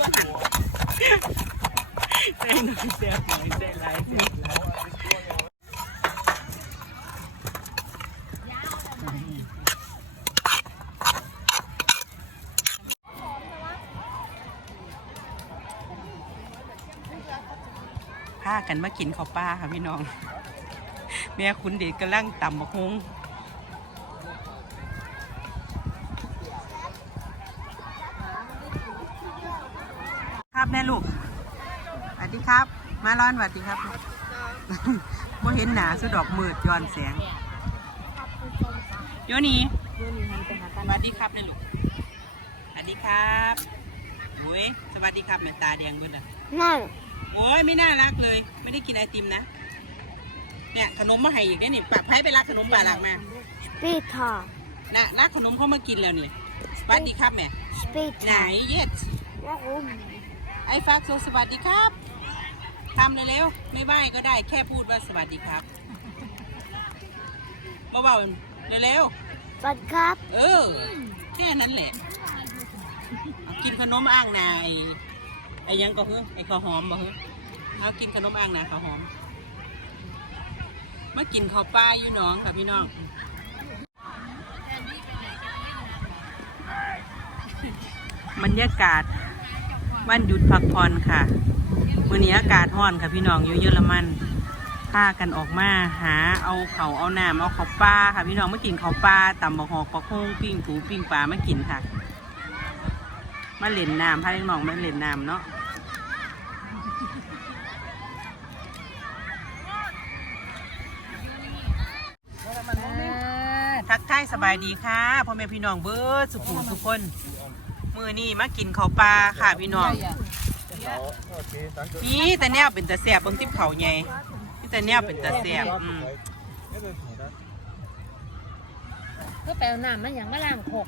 ใส่น่อยแซ่บหน่อยใส่หลายแซ่บหลายพากันมากินข้าวป้าค่ะพี่น้อง แม่คุณเด็กกำลังต่ำมะฮง แม่ลูกสวัสดีครับ มาร้อนสวัสดีครับบ่เห็นหนาสุดดอกมืดย้อนแสงโยนี่สวัสดีครับแม่ลูกสวัสดีครับโอ้ยสวัสดีครับแม่ตาแดงเบิดอะนั่นโอ้ยไม่น่ารักเลย ไม่ได้กินไอติมนะเนี่ยขนมมาให้อีกได้นี่ปะไพ่ไปรักขนมปลาลักมาสปีดทอนะรักขนมเขามากินแล้วนี่สวัสดีครับแม่สปีดไหนเย็ดว่าอุ้ม ไอ้ฟากโซสวัสดีครับทำเลยเร็วๆไม่ไหวก็ได้แค่พูดว่าสวัสดีครับเบาๆเร็วสวัสดีครับๆเออ แค่นั้นแหละเอากินขนมอ่างนาไอ้ไอ้ยังก็คือไอ้ข้าวหอมบ่คือเอากินขนมอ่างนาข้าวหอมมากินข้าวปลาอยู่หน้องค่ะพี่น้องบรรยากาศ วันหยุดพักผ่อนค่ะมื่อนี้อากาศร้อนค่ะพี่น้องอยู่เยอรมันพากันออกมาหาเอาเขาเอาน้ำเอาข้าวปลาค่ะพี่น้องมากินข้าวปลาตำบักหอกปลาโค้งปิ้งถูปิ้งปลามากินค่ะ มาเล่นน้ำพาเล็กน้องมาเล่นน้ำเนาะทักทายสบายดีค่ะพ่อแม่พี่น้องเบิร์ดสุขุมทุกคน มือนี้มากินข้าวปลาค่ะพี่น้องนี่แต่แนวเป็นตะแสบเบิ่งทิพเขาใหญ่นี่แต่แนวเป็นตะแสบอืมก็แปลน้ำมันอย่างมะล่างหก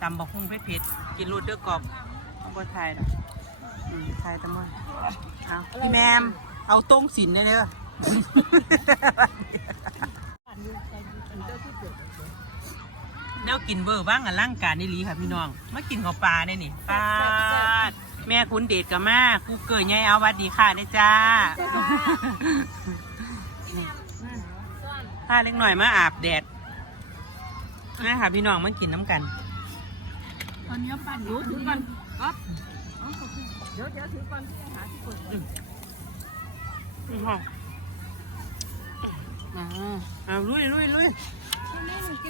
ตำบักหุ่งเผ็ดๆกินรูดเด้อกรอบเอาบ่ทายหรอกอืมทายตะมันเอาพี่แมมเอาต้งสินเด้อเด้อ แนวกินเบอร์บ้างอะร่างการนี่ลีค่ะพี่น้องมากินข้าวปลาได้นี่ปลาดแม่คุณเดชกับมาครูเกิดไงเอาหวัดดีค่ะได้จ้าถ้าเล็กหน่อยมาอาบแดดนะค่ะพี่น้องมากินน้ำกันตอนนี้ปั่นรู้ถือก่อนเดี๋ยวเดี๋ยวถือก่อนหาที่เปิดอืมค่ะอ่าเอาลุยลุยลุย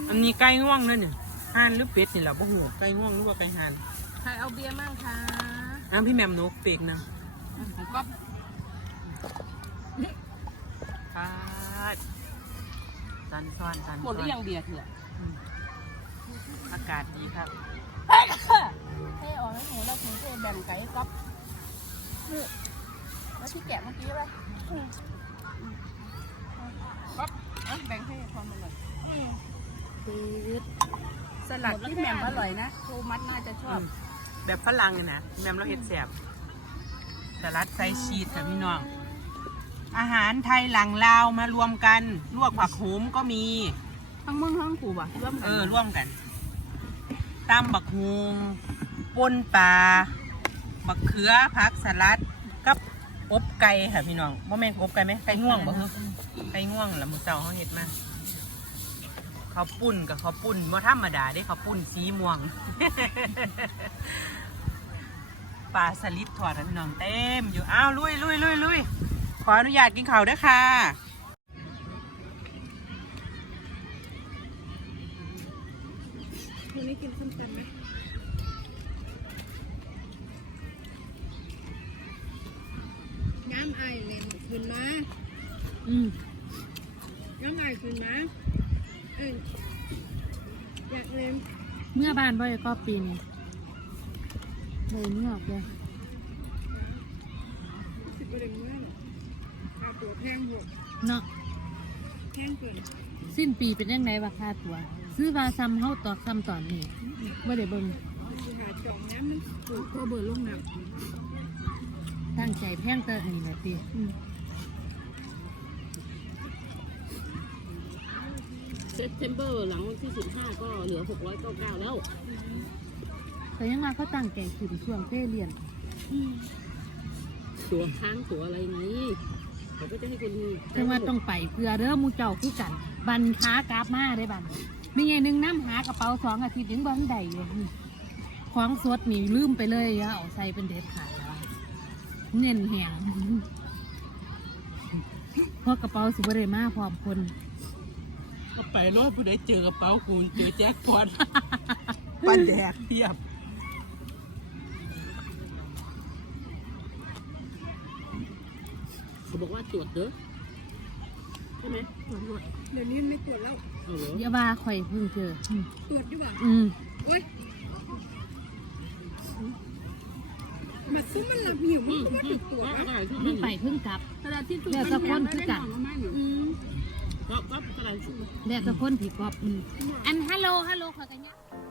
อันนี้ไก่ง่วงเลยเนี่ยห่านหรือเป็ดนี่แหละบ่หูไก่ง่วงหรือว่าไก่ห่านใครเอาเบียร์มั่งคะอ้าวพี่แหมมนกเป็กนะผมก็ปาดตันซ้อนตันหมดหรือยังเบียร์เถอะอากาศดีครับให้ออกให้หนูเราถึงจะแบ่งไก่ก๊อฟนี่แล้วที่แกะเมื่อกี้ไปก๊อฟแบ่งให้ความอร่อย สลัดที่แหม่มอร่อยนะโทมัสน่าจะชอบ แบบฝรั่งเลยนะแหมมเราเห็ดแสบสลัดใส่ชีสค่ะพี่น้อง อาหารไทยหลังลาวมารวมกัน ลวกผักโหมก็มี ทั้งมึงทั้งกูป่ะร่วมกันเออร่วมกันตำบักฮวงปนปลาบักเขือผักสลัดกับอบไก่ค่ะพี่น้องบ่แม่นอบไก่ไหมไก่ง่วงบ่คือไก่ง่วงแล้วมื้อเช้าเฮาเฮ็ดมา ข้าวปุ้นกับข้าวปุ้นบ่ธรรมดาเด้ข้าวปุ้นสีม่วง ปลาสลิดทอดค่ะพี่น้องเต็ม อยู่อ้าวลุยลุยลุยลุยขออนุญาตกินข้าวด้วยค่ะคืนนี้กินส้มตำไหมน้ำไอเลยคืนมา อืมน้ำไอคืนมาเอออยากเล่นเมื่อบ้านบ่อยก็ปีนี้เลยเมื่อออกเลยสิบเอ็ดเมื่ออาตัวแพงอยู่เนาะแพงเกินสิ้นปีเป็นยังไงวะค่าตัว ซื้อมาซ้ำเฮาตอกซ้ำตอนนี้บ่ได้เบิ่งคือหาจองน้ำมันถูกก็เบอร์ลงน้ตั้งใจแพงเตอนี่แหละพี่ เซปเทมเบอร์หลังวันที่15ก็เหลือ699แล้ว แต่ยังมาเขาตั้งใจขึ้นช่วงเทเรียนตั๋วค้างตั๋วอะไรไงเขาก็จะให้คนแต่ว่าต้องไปเพื่อเด้อหมูเจ้าคือกัน บันค้ากราบมาได้บันมีไงหนึ่งน้ำหากระเป๋าสองอาทิตย์ยังบ่ทันได้อยู่ของสดนี่ลืมไปเลยอย่าเอาใส่เป็นเด็ดขาดแล้วเงินแหงเพราะกระเป๋าสิบได้มาพร้อมคน ก็ไปรถผู้ใดเจอกระเป๋ากูเจอแจ็คพอตปันแดกเทียบเขาบอกว่าตรวจเด้อใช่ไหมเดี๋ยวนี้ไม่ตรวจแล้วเอาเหรออย่าว่าข่อยเพิ่งเจออืมตรวจดีกว่าอืมโอ้ยมาซื้อมันหลับหิวมันก็มาถึงตรวจก็อะไรที่เพิ่งไปเพิ่งกลับกระดาษที่ถูกเดี๋ยวสักคนคือกัน อืมก็ก็อะไรที่ แล้วแต่คนผีกอบอืมอันฮัลโหลฮัลโหลขอกันเนี่ยเ